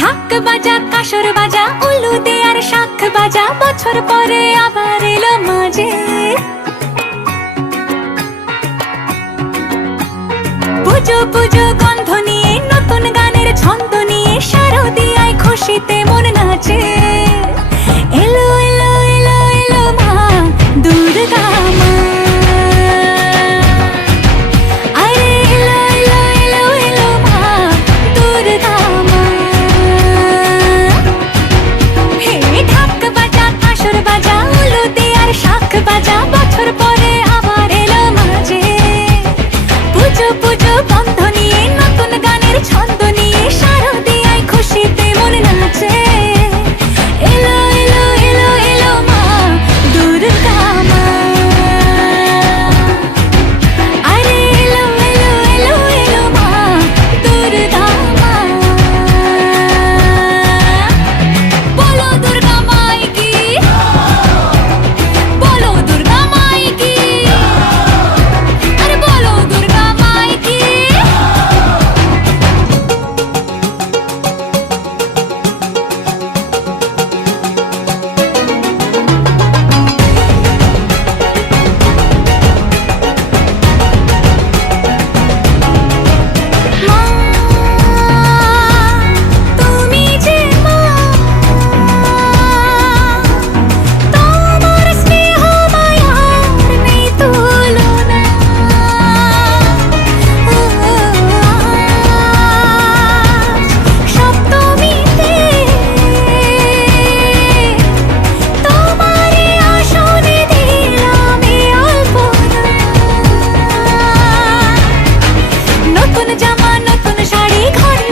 ঢাক বাজা কাসর বাজা উলু দে আর শাখ বাজা, বছর পরে আবার এলো মাঝে। পুজো পুজো গন্ধ নিয়ে নতুন গানের ছন্দ নিয়ে শারদিয়ায় খুশিতে মন নাচে। এলো এলো এলো এলো মা দুর্গা মা, আরে এলো এলো এলো এলো মা দুর্গা মা। হে ঢাক বাজা কাসর বাজা উলু দে আর শাখ বাজা, বছর পরে আবার এলো মাঝে। পুজো পুজো বন্ধ নিয়ে নতুন গানের ছন্দ নিয়ে শারদিয়ায় খুশিতে মন নাচে। এলো এলো এলো এলো মা দুর্গা মা, আরে এলো এলো এলো এলো মা দুর্গা মা। বলো দুর্গা মাই কি, বলো দুর্গা মাই কি, আরে বলো দুর্গা মাই কি। মা তুমি যে মা, তোমার স্নেহ মায়ার নেই তুলনা। সপ্তমীতে তোমারে আসনে দিলাম এই অল্পনা। নতুন জামা নতুন শাড়ি ঘরে